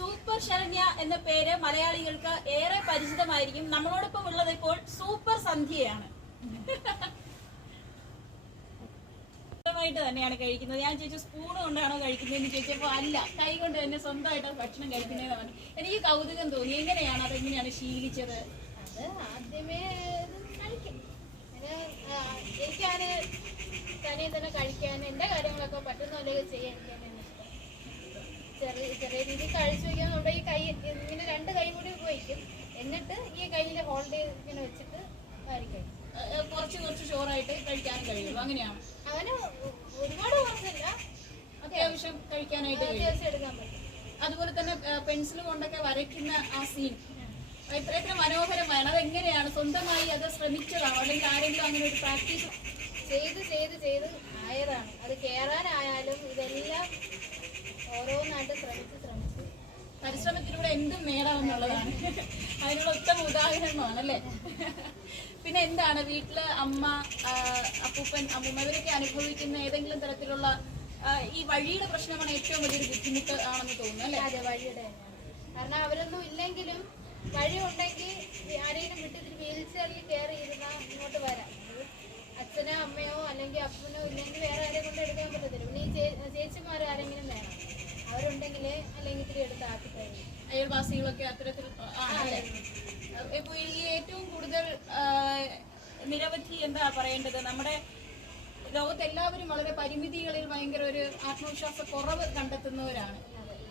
Super Saranya എന്ന പേര് മലയാളികൾക്ക് ഏറെ പരിചിതമായിരിക്കും. നമ്മളോടൊപ്പം ഉള്ളത് ഇപ്പോൾ സൂപ്പർ സന്ധ്യയാണ്. സ്വന്തമായിട്ട് തന്നെയാണ് കഴിക്കുന്നത്. ഞാൻ ചോദിച്ചു സ്പൂൺ കൊണ്ടാണോ കഴിക്കുന്നതെന്ന് ചോദിച്ചപ്പോൾ അല്ല കൈ കൊണ്ട് തന്നെ സ്വന്തമായിട്ട് ഭക്ഷണം കഴിക്കുന്നതെന്ന് പറഞ്ഞു. എനിക്ക് കൗതുകം തോന്നി. എങ്ങനെയാണ് അതെങ്ങനെയാണ് ശീലിച്ചത്? അത് ആദ്യമേ കഴിക്കും. എനിക്കാണ് തനിയെ തന്നെ കഴിക്കാൻ എന്റെ കാര്യങ്ങളൊക്കെ പറ്റുന്ന പോലെയൊക്കെ ചെയ്യാൻ തന്നെ ചെറിയ ചെറിയ രീതിയിൽ കഴിച്ചു വയ്ക്കാൻ നമ്മുടെ ഈ കൈ ഇങ്ങനെ രണ്ട് കൈ കൂടി ഉപയോഗിക്കും. എന്നിട്ട് ഈ കയ്യിൽ ഹോൾഡ് ചെയ്ത് ഇങ്ങനെ വെച്ചിട്ട് കഴിക്കും. കുറച്ച് കുറച്ച് ഷോറായിട്ട് കഴിക്കാനും കഴിയുള്ളൂ അങ്ങനെയാണ് അങ്ങനെ ഒരുപാട് കുറച്ചില്ല. അത്യാവശ്യം കഴിക്കാനായിട്ട് അത്യാവശ്യം എടുക്കാൻ പറ്റും. അതുപോലെ തന്നെ പെൻസിൽ കൊണ്ടൊക്കെ വരയ്ക്കുന്ന ആ സീൻ എത്ര എത്ര മനോഹരമാണ്. അതെങ്ങനെയാണ്? സ്വന്തമായി അത് ശ്രമിച്ചതാണോ? അല്ലെങ്കിൽ ആരെങ്കിലും അങ്ങനെ ഒരു പ്രാക്ടീസ് ചെയ്ത് ചെയ്ത് ചെയ്ത് ആയതാണ്. അത് കയറാനായാലും ഇതെല്ലാം പരിശ്രമത്തിലൂടെ എന്തും നേടാമെന്നുള്ളതാണ്. അതിനുള്ള ഉത്തമ ഉദാഹരണമാണ് അല്ലേ പിന്നെ എന്താണ് വീട്ടിൽ അമ്മ അപ്പൂപ്പൻ അമ്മൂമ്മ ഇവരൊക്കെ അനുഭവിക്കുന്ന ഏതെങ്കിലും തരത്തിലുള്ള ഈ വഴിയുടെ പ്രശ്നമാണ് ഏറ്റവും വലിയൊരു ബുദ്ധിമുട്ട് ആണെന്ന് തോന്നുന്നു അല്ലേ? അതെ വഴിയുടെ കാരണം അവരൊന്നും ഇല്ലെങ്കിലും വഴി ഉണ്ടെങ്കിൽ ആരെങ്കിലും വിട്ടിട്ട് വീൽ ചെയറിൽ കയറി ഇരുന്നാൽ ഇങ്ങോട്ട് വരാം. അച്ഛനോ അമ്മയോ അല്ലെങ്കിൽ അപ്പനോ ഇല്ലെങ്കിൽ വേറെ ആരെയും കൊണ്ട് എടുക്കാൻ പറ്റത്തില്ല പിന്നെ ഈ ചേ- ചേച്ചിമാർ ആരെങ്കിലും വേണം അവരുണ്ടെങ്കിൽ ഇത്തിരി എടുത്ത് ആക്കി കഴിയും അയൽവാസികളൊക്കെ അത്തരത്തിൽ ആണല്ലേ ഈ ഏറ്റവും കൂടുതൽ നിരവധി എന്താ പറയേണ്ടത്? നമ്മുടെ ലോകത്ത് എല്ലാവരും വളരെ പരിമിതികളിൽ ഭയങ്കര ഒരു ആത്മവിശ്വാസ കുറവ് കണ്ടെത്തുന്നവരാണ്.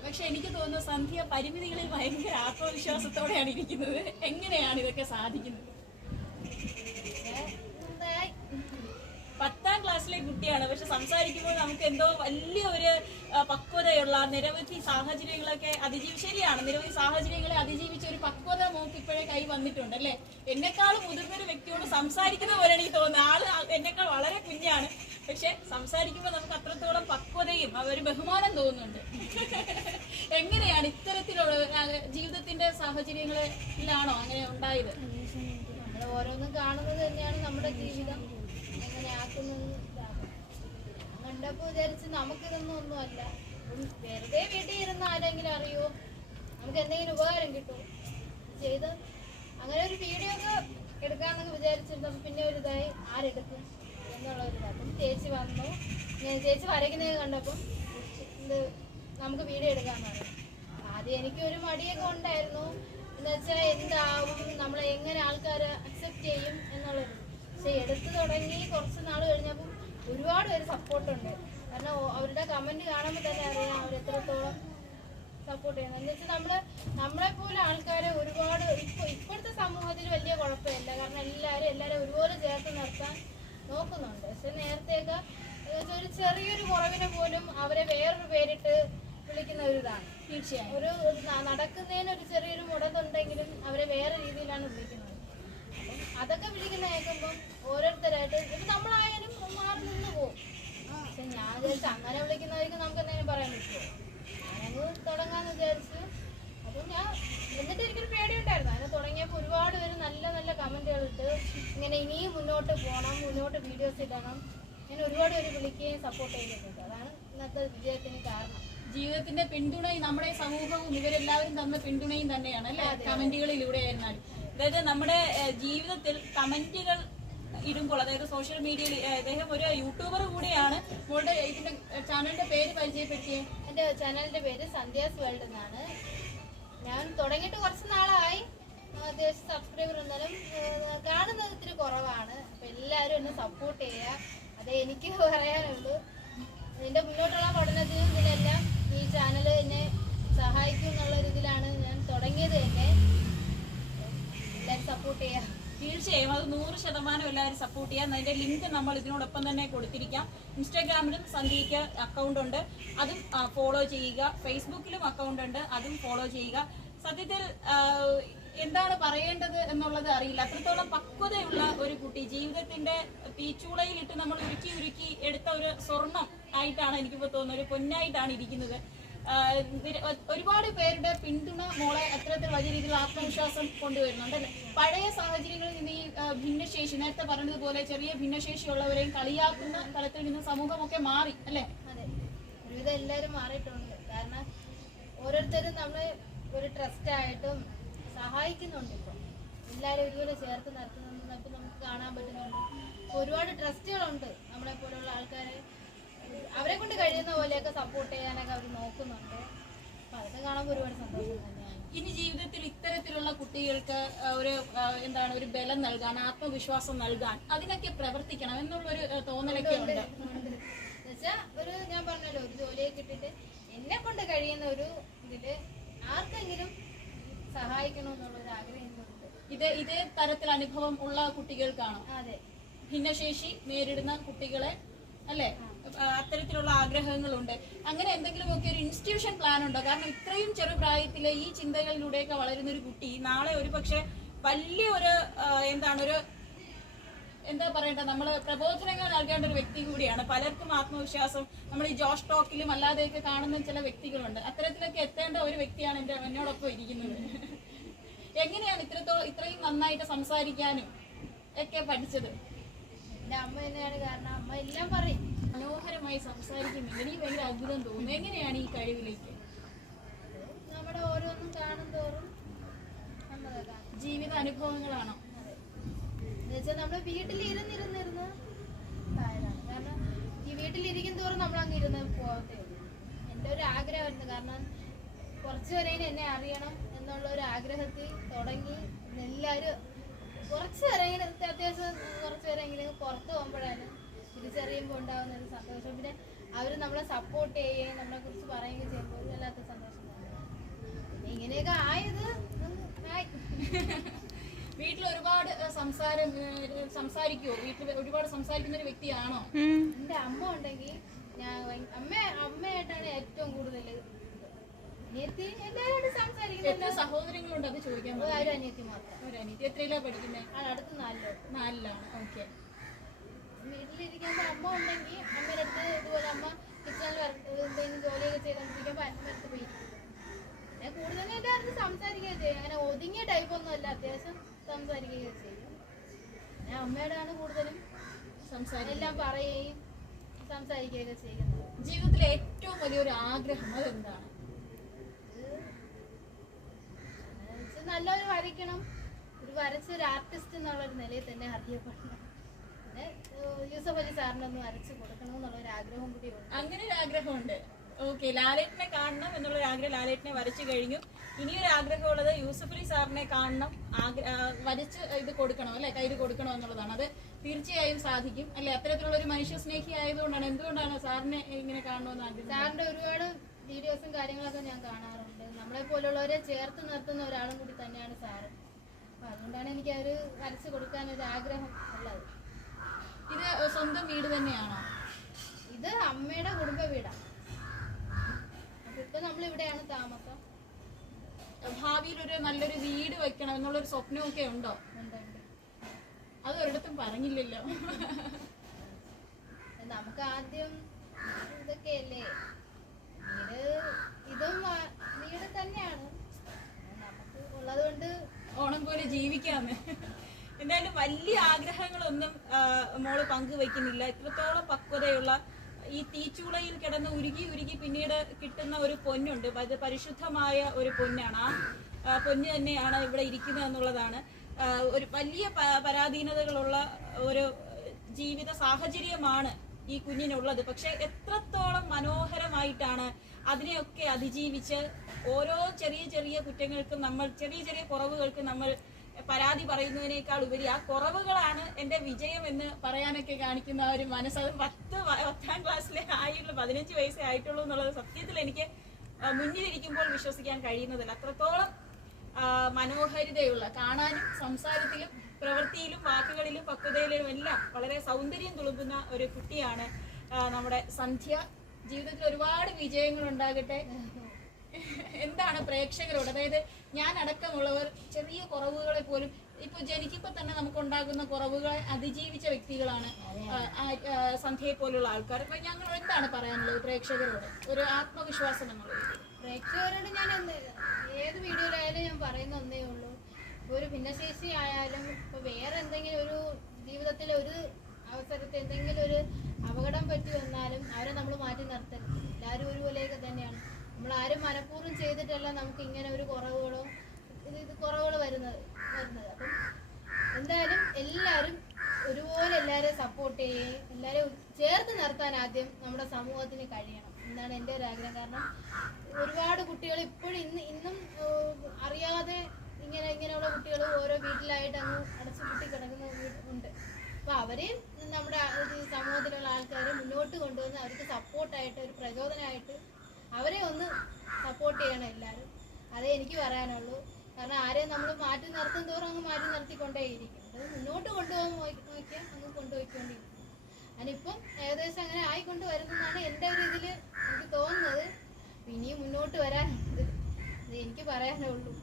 പക്ഷെ എനിക്ക് തോന്നുന്നു സന്ധ്യ പരിമിതികളിൽ ഭയങ്കര ആത്മവിശ്വാസത്തോടെയാണ് ഇരിക്കുന്നത്. എങ്ങനെയാണ് ഇതൊക്കെ സാധിക്കുന്നത്? പത്താം ക്ലാസ്സിലെ കുട്ടിയാണ്. പക്ഷെ സംസാരിക്കുമ്പോൾ നമുക്ക് എന്തോ വലിയ ഒരു പക്വതയുള്ള നിരവധി സാഹചര്യങ്ങളൊക്കെ അതിജീവി ശരിയാണ്. നിരവധി സാഹചര്യങ്ങളെ അതിജീവിച്ച ഒരു പക്വത മോക്ക് ഇപ്പോഴേ കൈ വന്നിട്ടുണ്ട് അല്ലേ? എന്നെക്കാളും മുതിർന്നൊരു വ്യക്തിയോട് സംസാരിക്കുന്ന പോലെ എനിക്ക് തോന്നുന്നു. ആൾ എന്നെക്കാൾ വളരെ കുഞ്ഞാണ്. പക്ഷെ സംസാരിക്കുമ്പോൾ നമുക്ക് അത്രത്തോളം പക്വതയും ഒരു ബഹുമാനം തോന്നുന്നുണ്ട്. എങ്ങനെയാണ് ഇത്തരത്തിലുള്ള ജീവിതത്തിന്റെ സാഹചര്യങ്ങളിലാണോ അങ്ങനെ ഉണ്ടായത്? നമ്മൾ ഓരോന്നും കാണുന്നത് തന്നെയാണ് നമ്മുടെ ജീവിതം എങ്ങനെ ആക്കുന്നത് ഇതാകും. ഞാൻ കണ്ടപ്പോ വിചാരിച്ച് നമുക്കിതൊന്നും ഒന്നുമല്ല വെറുതെ വീട്ടിൽ ഇരുന്ന് ആരെങ്കിലും അറിയോ? നമുക്ക് എന്തെങ്കിലും ഉപകാരം കിട്ടുമോ? ചെയ്ത് അങ്ങനെ ഒരു വീഡിയോ ഒക്കെ എടുക്കാന്നൊക്കെ വിചാരിച്ചിരുന്നപ്പോൾ പിന്നെ ഒരു ഇതായി ആരെടുക്കും എന്നുള്ള ഒരു ഇതാ അപ്പം ചേച്ചി വന്നു. ഞാൻ ചേച്ചി വരയ്ക്കുന്നത് കണ്ടപ്പം ഇത് നമുക്ക് വീഡിയോ എടുക്കാന്ന് പറഞ്ഞു. ആദ്യം എനിക്ക് ഒരു മടിയൊക്കെ ഉണ്ടായിരുന്നു. എന്ന് വെച്ചാൽ എന്താവും? നമ്മളെ എങ്ങനെ ആൾക്കാർ അക്സെപ്റ്റ് ചെയ്യും എന്നുള്ളത്. പക്ഷെ എടുത്തു തുടങ്ങി കുറച്ച് നാൾ കഴിഞ്ഞപ്പം ഒരുപാട് പേര് സപ്പോർട്ടുണ്ട്. കാരണം അവരുടെ കമന്റ് കാണുമ്പോൾ തന്നെ അറിയാം അവർ എത്രത്തോളം സപ്പോർട്ട് ചെയ്യുന്നത് എന്ന് വെച്ചാൽ നമ്മൾ നമ്മളെ പോലെ ആൾക്കാരെ ഒരുപാട് ഇപ്പൊ ഇപ്പോഴത്തെ സമൂഹത്തിൽ വലിയ കുഴപ്പമില്ല. കാരണം എല്ലാവരും എല്ലാവരും ഒരുപോലെ ചേർത്ത് നിർത്താൻ നോക്കുന്നുണ്ട്. പക്ഷെ നേരത്തെയൊക്കെ ഒരു ചെറിയൊരു കുറവിനെ പോലും അവരെ വേറൊരു പേരിട്ട് വിളിക്കുന്ന ഒരു ഇതാണ്. തീർച്ചയായും. ഒരു നടക്കുന്നതിന് ഒരു ചെറിയൊരു മുടന്നുണ്ടെങ്കിലും അവരെ വേറെ രീതിയിലാണ് വിളിക്കുന്നത്. അപ്പം അതൊക്കെ വിളിക്കുന്ന കേൾക്കുമ്പം ഓരോരുത്തരായിട്ട് ഇപ്പൊ നമ്മളായാലും പോകും പക്ഷെ ഞാൻ വിചാരിച്ചു അങ്ങനെ വിളിക്കുന്നവർക്ക് നമുക്ക് എന്തെങ്കിലും പറയാൻ പറ്റുമോ ഞാനങ്ങ് തുടങ്ങാന്ന് വിചാരിച്ചു. അപ്പം ഞാൻ എന്നിട്ട് എനിക്കൊരു പേടിയുണ്ടായിരുന്നു. അതിനെ തുടങ്ങിയപ്പോൾ ഒരുപാട് പേര് നല്ല നല്ല കമന്റുകൾ ഇട്ട് ഇങ്ങനെ ഇനിയും മുന്നോട്ട് പോകണം മുന്നോട്ട് വീഡിയോസ് ഇടണം. ഞാൻ ഒരുപാട് പേര് വിളിക്കുകയും സപ്പോർട്ട് ചെയ്തിട്ടുണ്ട്. അതാണ് ഇന്നത്തെ വിജയത്തിന് കാരണം. ജീവിതത്തിന്റെ പിന്തുണയും നമ്മുടെ സമൂഹവും ഇവരെല്ലാവരും തന്ന പിന്തുണയും തന്നെയാണ് അല്ലെ? കമന്റുകളിലൂടെ ആയിരുന്നാലും. അതായത് നമ്മുടെ ജീവിതത്തിൽ കമന്റുകൾ ഇടുമ്പോൾ അതായത് സോഷ്യൽ മീഡിയയിൽ അദ്ദേഹം ഒരു യൂട്യൂബർ കൂടിയാണ്. മോളുടെ ഇതിന്റെ ചാനലിന്റെ പേര് പരിചയപ്പെടുത്തിയേ. എന്റെ ചാനലിന്റെ പേര് സന്ധ്യാസ് വേൾഡ് എന്നാണ്. ഞാൻ തുടങ്ങിയിട്ട് കുറച്ച് നാളായി. അത്യാവശ്യം സബ്സ്ക്രൈബർ എന്നാലും കാണുന്നത് ഇത്തിരി കുറവാണ്. അപ്പൊ എല്ലാവരും എന്നെ സപ്പോർട്ട് ചെയ്യുക. അതേ എനിക്ക് പറയാനുള്ളൂ. എന്റെ മുന്നോട്ടുള്ള പഠനത്തിനും ഇതിനെല്ലാം ഈ ചാനൽ എന്നെ സഹായിക്കും എന്നുള്ള ഒരു ഇതിലാണ് ഞാൻ തുടങ്ങിയത് തന്നെ. എല്ലാവരും സപ്പോർട്ട് ചെയ്യുക. തീർച്ചയായും അത് നൂറ് ശതമാനം എല്ലാവരും സപ്പോർട്ട് ചെയ്യാം. അതിന്റെ ലിങ്ക് നമ്മൾ ഇതിനോടൊപ്പം തന്നെ കൊടുത്തിരിക്കാം. ഇൻസ്റ്റാഗ്രാമിലും സന്ധ്യയ്ക്ക് അക്കൗണ്ട് ഉണ്ട്. അതും ഫോളോ ചെയ്യുക. ഫേസ്ബുക്കിലും അക്കൗണ്ട് ഉണ്ട്. അതും ഫോളോ ചെയ്യുക. സത്യത്തിൽ എന്താണ് പറയേണ്ടത് എന്നുള്ളത് അറിയില്ല. അത്രത്തോളം പക്വതയുള്ള ഒരു കുട്ടി ജീവിതത്തിന്റെ തീച്ചൂളയിലിട്ട് നമ്മൾ ഉരുക്കി ഉരുക്കി എടുത്ത ഒരു സ്വർണം ആയിട്ടാണ് എനിക്കിപ്പോ തോന്നുന്നത്. ഒരു പൊന്നായിട്ടാണ് ഇരിക്കുന്നത്. ഒരുപാട് പേരുടെ പിന്തുണ മോളെ അത്തരത്തിൽ വലിയ രീതിയിൽ ആത്മവിശ്വാസം കൊണ്ടുവരുന്നുണ്ട്. അല്ലെ? പഴയ സാഹചര്യങ്ങളിൽ നിന്ന് ഈ ഭിന്നശേഷി നേരത്തെ പറഞ്ഞതുപോലെ ചെറിയ ഭിന്നശേഷിയുള്ളവരെയും കളിയാക്കുന്ന തലത്തിൽ നിന്ന് സമൂഹമൊക്കെ മാറി അല്ലേ? അതെ. ഒരുവിധം എല്ലാവരും മാറിയിട്ടുണ്ട്. കാരണം ഓരോരുത്തരും നമ്മളെ ഒരു ട്രസ്റ്റ് ആയിട്ടും സഹായിക്കുന്നുണ്ട് ഇപ്പൊ. എല്ലാവരും ഒരുപോലെ ചേർത്ത് നടത്തുന്നപ്പോൾ നമുക്ക് കാണാൻ പറ്റുന്നുണ്ട്. ഒരുപാട് ട്രസ്റ്റുകളുണ്ട് നമ്മളെ പോലുള്ള ആൾക്കാരെ. അവരെ കൊണ്ട് കഴിയുന്ന പോലെയൊക്കെ സപ്പോർട്ട് ചെയ്യാനൊക്കെ അവർ നോക്കുന്നുണ്ട്. അപ്പൊ അതൊക്കെ കാണുമ്പോൾ ഒരുപാട് സന്തോഷം തന്നെയാണ്. ഇനി ജീവിതത്തിൽ ഇത്തരത്തിലുള്ള കുട്ടികൾക്ക് ഒരു എന്താണ് ഒരു ബലം നൽകാൻ ആത്മവിശ്വാസം നൽകാൻ അതിനൊക്കെ പ്രവർത്തിക്കണം എന്നുള്ളൊരു തോന്നലൊക്കെ ഉണ്ട് ഒരു ഞാൻ പറഞ്ഞല്ലോ ഒരു ജോലിയൊക്കെ കിട്ടിയിട്ട് എന്നെ കൊണ്ട് കഴിയുന്ന ഒരു ഇതിൽ ആർക്കെങ്കിലും സഹായിക്കണം എന്നുള്ള ഒരു ആഗ്രഹം എനിക്കുണ്ട്. ഇത് ഇതേ തരത്തിൽ അനുഭവം ഉള്ള കുട്ടികൾക്കാണ്? അതെ. ഭിന്നശേഷി നേരിടുന്ന കുട്ടികളെ അല്ലെ? അത്തരത്തിലുള്ള ആഗ്രഹങ്ങളുണ്ട്. അങ്ങനെ എന്തെങ്കിലുമൊക്കെ ഒരു ഇൻസ്റ്റിറ്റ്യൂഷൻ പ്ലാൻ ഉണ്ടോ? കാരണം ഇത്രയും ചെറുപ്രായത്തിലെ ഈ ചിന്തകളിലൂടെയൊക്കെ വളരുന്ന ഒരു കുട്ടി നാളെ ഒരു പക്ഷെ വലിയ ഒരു എന്താണ് ഒരു എന്താ പറയണ്ട നമ്മൾ പ്രബോധനങ്ങൾ നൽകേണ്ട ഒരു വ്യക്തി കൂടിയാണ്. പലർക്കും ആത്മവിശ്വാസം നമ്മൾ ഈ ജോഷ് ടോക്കിലും അല്ലാതെയൊക്കെ കാണുന്ന ചില വ്യക്തികളുണ്ട്. അത്തരത്തിലൊക്കെ എത്തേണ്ട ഒരു വ്യക്തിയാണ് എന്റെ എന്നോടൊപ്പം ഇരിക്കുന്നത്. എങ്ങനെയാണ് ഇത്രത്തോളം ഇത്രയും നന്നായിട്ട് സംസാരിക്കാനും ഒക്കെ പഠിച്ചത്? അമ്മ തന്നെയാണ് കാരണം അമ്മ എല്ലാം പറയും. മനോഹരമായി സംസാരിക്കുന്നുണ്ട് എനിക്ക് ഭയങ്കര അത്ഭുതം തോന്നുന്നു. എങ്ങനെയാണ് ഈ കഴിവിലേക്ക്? നമ്മുടെ ഓരോന്നും കാണും തോറും ജീവിത അനുഭവങ്ങളാണോ? എന്നുവെച്ചാൽ നമ്മൾ വീട്ടിലിരുന്നിരുന്നിരുന്ന് ആയതാണ് കാരണം ഈ വീട്ടിലിരിക്കും തോറും നമ്മൾ അങ്ങ് ഇരുന്ന് പോകത്തേ എന്റെ ഒരു ആഗ്രഹമായിരുന്നു. കാരണം കുറച്ച് വരെയും എന്നെ അറിയണം എന്നുള്ള ഒരു ആഗ്രഹത്തിൽ തുടങ്ങി എല്ലാവരും കുറച്ച് പേരെങ്കിലും അത്യാവശ്യം കുറച്ച് പേരെങ്കിലും പുറത്ത് പോകുമ്പോഴാണ് തിരിച്ചറിയുമ്പോൾ ഉണ്ടാകുന്ന ഒരു സന്തോഷം. പിന്നെ അവർ നമ്മളെ സപ്പോർട്ട് ചെയ്യുകയും നമ്മളെ കുറിച്ച് പറയുകയും ചെയ്യുമ്പോൾ വല്ലാത്ത സന്തോഷം പിന്നെ ഇങ്ങനെയൊക്കെ ആയത് ആയി. വീട്ടിൽ ഒരുപാട് സംസാരം സംസാരിക്കുമോ വീട്ടിൽ ഒരുപാട് സംസാരിക്കുന്ന ഒരു വ്യക്തിയാണോ എന്റെ അമ്മ ഉണ്ടെങ്കിൽ ഞാൻ അമ്മ അമ്മയായിട്ടാണ് ഏറ്റവും കൂടുതൽ എത്ര സഹോദരങ്ങളുണ്ട് അത് ചോദിക്കാൻ ഒരു ആരും അനിയത്തി മാത്രം. ഒരു അനിയത്തി. എത്രയിലാ പഠിക്കുന്നത് ആണ് അടുത്ത് നാലിലോട്ട് നാലിലാണ്. ഓക്കെ. വീട്ടിലിരിക്കുമ്പോൾ അമ്മ ഉണ്ടെങ്കിൽ അമ്മയുടെ അടുത്ത് ഇതുപോലെ അമ്മ കിച്ചണിൽ എന്തെങ്കിലും ജോലിയൊക്കെ ചെയ്തുകൊണ്ടിരിക്കുമ്പോൾ അടുത്ത് പോയി. ഞാൻ കൂടുതലും എല്ലാവരും സംസാരിക്കുകയും ചെയ്യും. അങ്ങനെ ഒതുങ്ങിയ ടൈപ്പ് ഒന്നും അല്ല. അത്യാവശ്യം സംസാരിക്കുകയും ചെയ്യും. ഞാൻ അമ്മയോടാണ് കൂടുതലും സംസാരിക്കും എല്ലാം പറയുകയും സംസാരിക്കുകയൊക്കെ ചെയ്യുന്നത്. ജീവിതത്തിലെ ഏറ്റവും വലിയൊരു ആഗ്രഹം അതെന്താണ്? നല്ലൊരു വരയ്ക്കണം. ഒരു വരച്ച ഒരു ആർട്ടിസ്റ്റ് എന്നുള്ളൊരു നിലയിൽ തന്നെ അറിയപ്പെടണം. പിന്നെ യൂസഫ് അലി സാറിനൊന്ന് വരച്ച് കൊടുക്കണം എന്നുള്ള ഒരു ആഗ്രഹം കൂടി ഉണ്ട്. അങ്ങനെ ഒരു ആഗ്രഹമുണ്ട്. ഓക്കെ ലാലേട്ടനെ കാണണം എന്നുള്ള ഒരു ആഗ്രഹം ലാലേട്ടനെ വരച്ചു കഴിഞ്ഞു. ഇനിയൊരു ആഗ്രഹമുള്ളത് യൂസഫ് അലി സാറിനെ കാണണം വരച്ച് ഇത് കൊടുക്കണം അല്ലെ കയ്യിൽ കൊടുക്കണം എന്നുള്ളതാണ്. അത് തീർച്ചയായും സാധിക്കും. അല്ലെ അത്തരത്തിലുള്ള ഒരു മനുഷ്യ സ്നേഹി ആയതുകൊണ്ടാണ്. എന്തുകൊണ്ടാണ് സാറിനെ ഇങ്ങനെ കാണണമെന്ന് ആഗ്രഹം? സാറിന്റെ ഒരുപാട് വീഡിയോസും കാര്യങ്ങളൊക്കെ ഞാൻ കാണാറുണ്ട്. നമ്മളെ പോലുള്ളവരെ ചേർത്ത് നിർത്തുന്ന ഒരാളും കൂടി തന്നെയാണ് സാറ്. അപ്പൊ അതുകൊണ്ടാണ് എനിക്ക് അവർ വരച്ച് കൊടുക്കാൻ ഒരു ആഗ്രഹം ഉള്ളത്. ഇത് സ്വന്തം വീട് തന്നെയാണോ? ഇത് അമ്മയുടെ കുടുംബ വീടാണ് അപ്പൊ ഇപ്പൊ നമ്മൾ ഇവിടെയാണ് താമസം. ഭാവിയിൽ ഒരു നല്ലൊരു വീട് വെക്കണം എന്നുള്ളൊരു സ്വപ്നമൊക്കെ ഉണ്ടോ. അത് ഒരിടത്തും പറഞ്ഞില്ലല്ലോ. നമുക്ക് ആദ്യം ഇതൊക്കെയല്ലേ? വീട് ഇതും തന്നെയാണ്. നമുക്ക് ഓണം പോലെ ജീവിക്കാമേ എന്തായാലും വലിയ ആഗ്രഹങ്ങളൊന്നും മോൾ പങ്കുവെക്കുന്നില്ല ഇത്രത്തോളം പക്വതയുള്ള ഈ തീച്ചൂളയിൽ കിടന്ന് ഉരുകി ഉരുകി പിന്നീട് കിട്ടുന്ന ഒരു പൊന്നുണ്ട്. അത് പരിശുദ്ധമായ ഒരു പൊന്നാണ്. ആ പൊന്ന് തന്നെയാണ് ഇവിടെ ഇരിക്കുന്നത് എന്നുള്ളതാണ്. ഒരു വലിയ പരാധീനതകളുള്ള ഒരു ജീവിത സാഹചര്യമാണ് ഈ കുഞ്ഞിനുള്ളത്. പക്ഷെ എത്രത്തോളം മനോഹരമായിട്ടാണ് അതിനെയൊക്കെ അതിജീവിച്ച് ഓരോ ചെറിയ ചെറിയ കുറ്റങ്ങൾക്കും നമ്മൾ ചെറിയ ചെറിയ കുറവുകൾക്ക് നമ്മൾ പരാതി പറയുന്നതിനേക്കാൾ ഉപരി ആ കുറവുകളാണ് എന്റെ വിജയം എന്ന് പറയാനൊക്കെ കാണിക്കുന്ന ആ ഒരു മനസ്സ്. അത് പത്ത് പത്താം ക്ലാസ്സിലെ ആയിട്ടുള്ള പതിനഞ്ച് വയസ്സേ ആയിട്ടുള്ളൂ എന്നുള്ളത് സത്യത്തിൽ എനിക്ക് മുന്നിലിരിക്കുമ്പോൾ വിശ്വസിക്കാൻ കഴിയുന്നതല്ല. അത്രത്തോളം മനോഹാരിതയുള്ള കാണാനും സംസാരത്തിലും പ്രവൃത്തിയിലും വാക്കുകളിലും പക്വതയിലും എല്ലാം വളരെ സൗന്ദര്യം തുളുമ്പുന്ന ഒരു കുട്ടിയാണ് നമ്മുടെ സന്ധ്യ. ജീവിതത്തിൽ ഒരുപാട് വിജയങ്ങൾ ഉണ്ടാകട്ടെ എന്താണ് പ്രേക്ഷകരോട്? അതായത് ഞാൻ അടക്കമുള്ളവർ ചെറിയ കുറവുകളെ പോലും ഇപ്പൊ ജനിക്കുമ്പോ തന്നെ നമുക്ക് ഉണ്ടാകുന്ന കുറവുകളെ അതിജീവിച്ച വ്യക്തികളാണ് സന്ധ്യയെ പോലുള്ള ആൾക്കാർ. അപ്പൊ ഞങ്ങൾ എന്താണ് പറയാനുള്ളത് പ്രേക്ഷകരോട്? ഒരു ആത്മവിശ്വാസം എന്നുള്ളത് പ്രേക്ഷകരോട് ഞാൻ ഏത് വീഡിയോയിലായാലും ഞാൻ പറയുന്ന ഒന്നേ ഉള്ളൂ. ഒരു ഭിന്നശേഷി ആയാലും ഇപ്പൊ വേറെ എന്തെങ്കിലും ഒരു ജീവിതത്തിലെ ഒരു അവസരത്തിൽ എന്തെങ്കിലും ഒരു അപകടം പറ്റി വന്നാലും അവരെ നമ്മൾ മാറ്റി നിർത്തരുത്. എല്ലാവരും ഒരുപോലെയൊക്കെ തന്നെയാണ്. നമ്മൾ ആരും മനഃപൂർവം ചെയ്തിട്ടല്ല നമുക്ക് ഇങ്ങനെ ഒരു കുറവുകളോ ഇത് ഇത് കുറവുകൾ വരുന്നത് വരുന്നത്. അപ്പം എന്തായാലും എല്ലാവരും ഒരുപോലെ എല്ലാവരെയും സപ്പോർട്ട് ചെയ്യുകയും എല്ലാവരെയും ചേർത്ത് നിർത്താൻ ആദ്യം നമ്മുടെ സമൂഹത്തിന് കഴിയണം. എന്നാണ് എന്റെ ഒരു ആഗ്രഹം. കാരണം ഒരുപാട് കുട്ടികൾ ഇപ്പോഴും ഇന്ന് ഇന്നും അറിയാതെ ഇങ്ങനെ ഇങ്ങനെയുള്ള കുട്ടികൾ ഓരോ വീട്ടിലായിട്ട് അങ്ങ് അടച്ചു കുട്ടി കിടക്കുന്ന ഉണ്ട്. അപ്പൊ അവരെയും നമ്മുടെ സമൂഹത്തിലുള്ള ആൾക്കാരെ മുന്നോട്ട് കൊണ്ടുവന്ന് അവർക്ക് സപ്പോർട്ടായിട്ട് ഒരു പ്രചോദനമായിട്ട് അവരെ ഒന്ന് സപ്പോർട്ട് ചെയ്യണം എല്ലാവരും അതേ എനിക്ക് പറയാനുള്ളൂ. കാരണം ആരെയും നമ്മൾ മാറ്റി നിർത്തും തോറും അങ്ങ് മാറ്റി നിർത്തിക്കൊണ്ടേയിരിക്കും. അത് മുന്നോട്ട് കൊണ്ടുപോകാൻ നോക്കി- നോക്കിയാൽ അങ്ങ് കൊണ്ടുപോയിക്കൊണ്ടിരിക്കും. അതിനിപ്പം ഏകദേശം അങ്ങനെ ആയിക്കൊണ്ട് വരുന്നതാണ് എന്റെ ഒരു ഇതിൽ എനിക്ക് തോന്നുന്നത്. ഇനിയും മുന്നോട്ട് വരാനുണ്ട്. അത് എനിക്ക് പറയാനുള്ളൂ.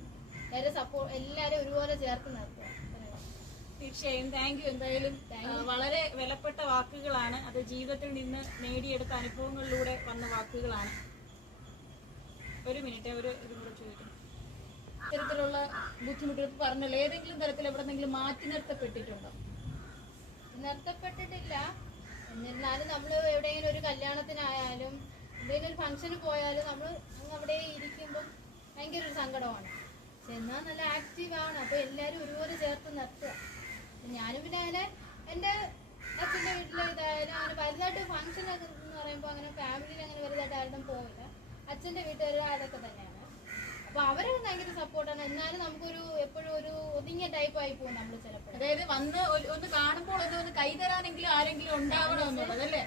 എല്ലാവരും സപ്പോർട്ട് എല്ലാവരും ഒരുപോലെ ചേർത്ത് നിർത്തുക. ഉള്ളൂ. തീർച്ചയായും. താങ്ക് യു എന്തായാലും വളരെ വിലപ്പെട്ട വാക്കുകളാണ്. അത് ജീവിതത്തിൽ നിന്ന് നേടിയെടുത്ത അനുഭവങ്ങളിലൂടെ വന്ന വാക്കുകളാണ്. ഒരു മിനിറ്റ് ഒരു ചോദിക്കും ഇത്തരത്തിലുള്ള ബുദ്ധിമുട്ടുകൾ പറഞ്ഞല്ലോ. ഏതെങ്കിലും തരത്തിൽ എവിടെന്നെങ്കിലും മാറ്റി നിർത്തപ്പെട്ടിട്ടുണ്ടോ? നിർത്തപ്പെട്ടിട്ടില്ല. എന്നിരുന്നാലും നമ്മൾ എവിടെയെങ്കിലും ഒരു കല്യാണത്തിനായാലും എന്തെങ്കിലും ഒരു ഫംഗ്ഷന് പോയാലും നമ്മൾ അവിടെ ഇരിക്കുമ്പം ഭയങ്കര ഒരു സങ്കടമാണ്. എന്നാൽ നല്ല ആക്റ്റീവ് ആണ്. അപ്പോൾ എല്ലാരും ഒരുപോലെ ചേർത്ത് നിർത്തുക. ഞാനും പിന്നെ അങ്ങനെ എന്റെ അച്ഛന്റെ വീട്ടിലെ ഇതായാലും അങ്ങനെ വലുതായിട്ട് ഫംഗ്ഷൻ ഒക്കെ എന്ന് പറയുമ്പോൾ അങ്ങനെ ഫാമിലിയിൽ അങ്ങനെ വലുതായിട്ട് ആരും പോവില്ല. അച്ഛന്റെ വീട്ടുകാർ അതൊക്കെ തന്നെയാണ്. അപ്പൊ അവരൊക്കെ ഭയങ്കര സപ്പോർട്ടാണ് എന്നാലും നമുക്കൊരു എപ്പോഴും ഒരു ഒതുങ്ങിയ ടൈപ്പ് ആയി പോകും നമ്മൾ ചിലപ്പോൾ അതായത് വന്ന് ഒന്ന് കാണുമ്പോൾ ഒന്ന് ഒന്ന് കൈതരാനെങ്കിലും ആരെങ്കിലും ഉണ്ടാവണം എന്നുള്ളത് അല്ലേ?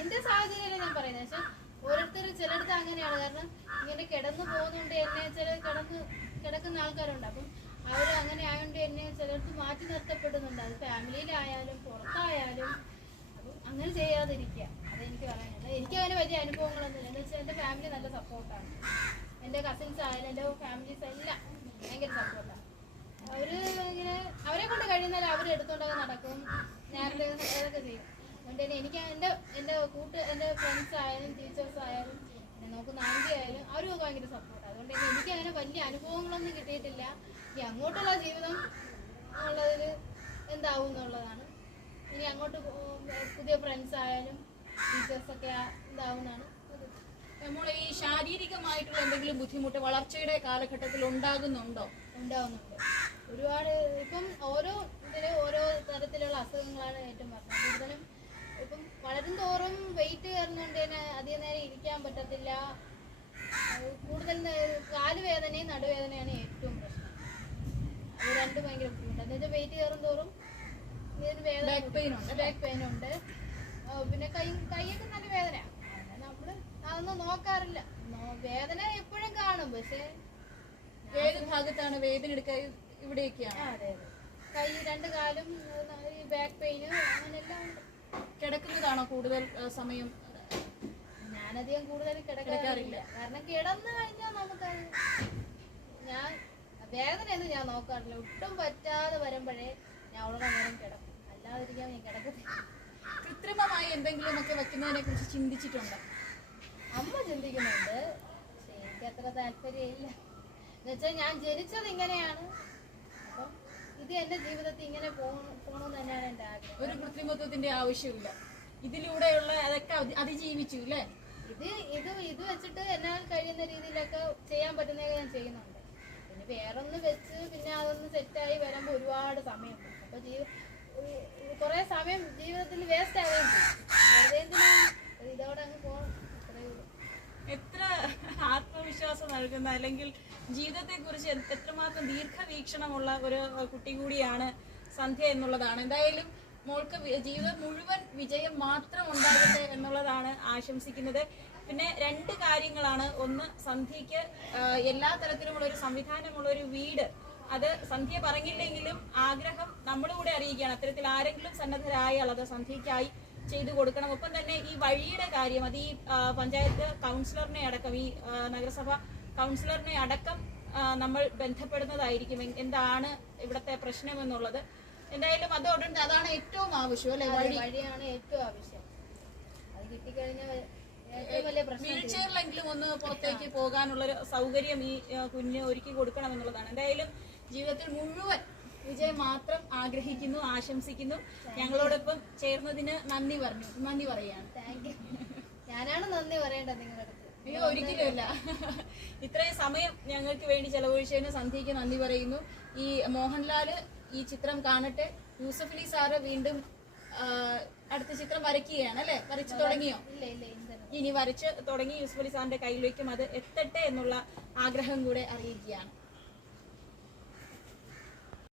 എന്റെ സാഹചര്യം ഞാൻ പറയുന്നത്. പക്ഷെ ഓരോരുത്തർ ചിലടത്ത് അങ്ങനെയാണ്. കാരണം ഇങ്ങനെ കിടന്നു പോകുന്നുണ്ട് എന്നെ ചില കിടന്ന് കിടക്കുന്ന ആൾക്കാരുണ്ട്. അപ്പം അവർ അങ്ങനെ ആയതുകൊണ്ട് എന്നെ ചിലർക്ക് മാറ്റി നിർത്തപ്പെടുന്നുണ്ട്. അത് ഫാമിലിയിലായാലും പുറത്തായാലും. അപ്പം അങ്ങനെ ചെയ്യാതിരിക്കുക. അതെനിക്ക് പറയാനുള്ളത്. എനിക്ക് അങ്ങനെ വലിയ അനുഭവങ്ങളൊന്നുമില്ല. എന്ന് വെച്ചാൽ എന്റെ ഫാമിലി നല്ല സപ്പോർട്ടാണ് എന്റെ കസിൻസ് ആയാലും എന്റെ ഫാമിലീസ് എല്ലാം ഭയങ്കര സപ്പോർട്ടാണ് അവർ ഇങ്ങനെ അവരെ കൊണ്ട് കഴിയുന്നാൽ അവർ എടുത്തോണ്ടൊക്കെ നടക്കും. നേരത്തെ അതൊക്കെ ചെയ്യും. അതുകൊണ്ട് തന്നെ എനിക്ക് എന്റെ എന്റെ കൂട്ട് എന്റെ ഫ്രണ്ട്സ് ആയാലും ടീച്ചേഴ്സ് ആയാലും എന്നെ നോക്കുന്ന ആന്റി ആയാലും അവരും ഭയങ്കര സപ്പോർട്ടാണ് അതുകൊണ്ട് തന്നെ എനിക്ക് അങ്ങനെ വലിയ അനുഭവങ്ങളൊന്നും കിട്ടിയിട്ടില്ല. ഇനി അങ്ങോട്ടുള്ള ജീവിതം ഉള്ളതിൽ എന്താവും എന്നുള്ളതാണ്. ഇനി അങ്ങോട്ട് പുതിയ ഫ്രണ്ട്സ് ആയാലും ടീച്ചേഴ്സൊക്കെ എന്താവുന്നതാണ് നമ്മൾ ഈ ശാരീരികമായിട്ടുള്ള എന്തെങ്കിലും ബുദ്ധിമുട്ട് വളർച്ചയുടെ കാലഘട്ടത്തിൽ ഉണ്ടാകുന്നുണ്ടോ? ഉണ്ടാവുന്നുണ്ട്. ഒരുപാട് ഇപ്പം ഓരോ ഇതിന് ഓരോ തരത്തിലുള്ള അസുഖങ്ങളാണ് ഏറ്റവും പറഞ്ഞത്. കൂടുതലും ഇപ്പം വളരും തോറും വെയിറ്റ് കയറുന്നതുകൊണ്ട് തന്നെ അധികം നേരം ഇരിക്കാൻ പറ്റത്തില്ല. കൂടുതൽ കാലുവേദനയും നടുവേദനയാണ് ഏറ്റവും പ്രശ്നം. അത് രണ്ടും ഭയങ്കര ബുദ്ധിമുട്ടാണ്. എന്നുവെച്ചാൽ വെയിറ്റ് കയറും തോറും ഇതിന് വേദന? ബാക്ക് പെയിൻ ഉണ്ട് ആ, പിന്നെ കൈ കൈയൊക്കെ നല്ല വേദനയാണ് നമ്മൾ അതൊന്നും നോക്കാറില്ല. നോ- വേദന എപ്പോഴും കാണും പക്ഷേ ഏത് ഭാഗത്താണ് വേദന എടുക്കാൻ ഇവിടെയൊക്കെയാണ് അതെ അതെ. കൈ രണ്ട് കാലും ഈ ബാക്ക് പെയിന് അങ്ങനെല്ലാം ഉണ്ട്. കിടക്കുന്നതാണോ കൂടുതൽ സമയം? ഞാനധികം കൂടുതൽ കിടക്കാറില്ല. കാരണം കിടന്ന് കഴിഞ്ഞാൽ നമുക്ക് ഞാൻ വേദനയൊന്നും ഞാൻ നോക്കാറില്ല. ഒട്ടും പറ്റാതെ വരുമ്പോഴേ ഞാൻ അവിടെ നേരം കിടക്കും. അല്ലാതിരിക്കാൻ ഞാൻ കിടക്കത്തില്ല. കൃത്രിമമായി എന്തെങ്കിലുമൊക്കെ വെക്കുന്നതിനെ കുറിച്ച് ചിന്തിച്ചിട്ടുണ്ടോ. അമ്മ ചിന്തിക്കുന്നുണ്ട്. എനിക്ക് അത്ര താല്പര്യമില്ല. എന്നുവെച്ചാൽ ഞാൻ ജനിച്ചത് ഇങ്ങനെയാണ്. അപ്പം ഇത് എന്റെ ജീവിതത്തിൽ ഇങ്ങനെ പോകണം പോകണമെന്ന് തന്നെയാണ് എന്റെ ആഗ്രഹം. ഒരു കൃത്രിമത്വത്തിന്റെ ആവശ്യമില്ല ഇതിലൂടെയുള്ള അതൊക്കെ അതിജീവിച്ചു അല്ലേ ഇത് ഇത് ഇത് വെച്ചിട്ട് എന്നാൽ കഴിയുന്ന രീതിയിലൊക്കെ ചെയ്യാൻ പറ്റുന്നതൊക്കെ ഞാൻ ചെയ്യുന്നുണ്ട്. പിന്നെ വേറൊന്ന് വെച്ച് പിന്നെ അതൊന്ന് സെറ്റായി വരുമ്പോൾ ഒരുപാട് സമയം അപ്പൊ ജീവ കുറെ സമയം ജീവിതത്തിൽ വേസ്റ്റ് ആവുകയും ചെയ്യും വെറുതെ എന്തിനാ ഒരു ഇതോടെ അങ്ങ് പോകണം അത്രയേ ഉള്ളൂ എത്ര ആത്മവിശ്വാസം നൽകുന്ന അല്ലെങ്കിൽ ജീവിതത്തെ കുറിച്ച് എത്രമാത്രം ദീർഘവീക്ഷണമുള്ള ഒരു കുട്ടി കൂടിയാണ് സന്ധ്യ എന്നുള്ളതാണ്. എന്തായാലും മോൾക്ക് ജീവിതം മുഴുവൻ വിജയം മാത്രം ഉണ്ടാകട്ടെ എന്നുള്ളതാണ് ആശംസിക്കുന്നത്. പിന്നെ രണ്ട് കാര്യങ്ങളാണ്. ഒന്ന് സന്ധ്യയ്ക്ക് എല്ലാ തരത്തിലുമുള്ള ഒരു സംവിധാനമുള്ള ഒരു വീട്. അത് സന്ധ്യ പറഞ്ഞില്ലെങ്കിലും ആഗ്രഹം നമ്മളുകൂടെ അറിയിക്കുകയാണ്. അത്തരത്തിൽ ആരെങ്കിലും സന്നദ്ധരായാൽ അത് സന്ധ്യയ്ക്കായി ചെയ്തു കൊടുക്കണം. ഒപ്പം തന്നെ ഈ വഴിയുടെ കാര്യം അത് ഈ പഞ്ചായത്ത് കൗൺസിലറിനെ അടക്കം ഈ നഗരസഭ കൗൺസിലറിനെ അടക്കം നമ്മൾ ബന്ധപ്പെടുന്നതായിരിക്കും. എന്താണ് ഇവിടുത്തെ പ്രശ്നം എന്നുള്ളത്. എന്തായാലും അത് ഉടൻ അതാണ് ഏറ്റവും ആവശ്യം അല്ലെ? വഴിയാണ് ഏറ്റവും ആവശ്യം. അത് കിട്ടിക്കഴിഞ്ഞാൽ വീൽ ചെയറിലെങ്കിലും ഒന്ന് പുറത്തേക്ക് പോകാനുള്ളൊരു സൗകര്യം ഈ കുഞ്ഞ് ഒരുക്കി കൊടുക്കണം എന്നുള്ളതാണ്. എന്തായാലും ജീവിതത്തിൽ മുഴുവൻ വിജയം മാത്രം ആഗ്രഹിക്കുന്നു ആശംസിക്കുന്നു. ഞങ്ങളോടൊപ്പം ചേർന്നതിന് നന്ദി പറഞ്ഞു നന്ദി പറയാണ്. Thank you. ഞാനാണ് നന്ദി പറയേണ്ടത് നിങ്ങളുടെ. അയ്യോ ഒരിക്കലുമില്ല. ഇത്രയും സമയം ഞങ്ങൾക്ക് വേണ്ടി ചെലവഴിച്ചതിന് സന്ധ്യയ്ക്ക് നന്ദി പറയുന്നു. ഈ മോഹൻലാൽ ഈ ചിത്രം കാണട്ടെ. യൂസഫ് അലി സാറ് വീണ്ടും അടുത്ത ചിത്രം വരയ്ക്കുകയാണ് അല്ലെ? വരച്ചു തുടങ്ങിയോ? ഇനി വരച്ച് തുടങ്ങി യൂസഫ് അലി സാറിന്റെ കയ്യിലേക്കും അത് എത്തട്ടെ എന്നുള്ള ആഗ്രഹം കൂടെ അറിയിക്കുകയാണ്.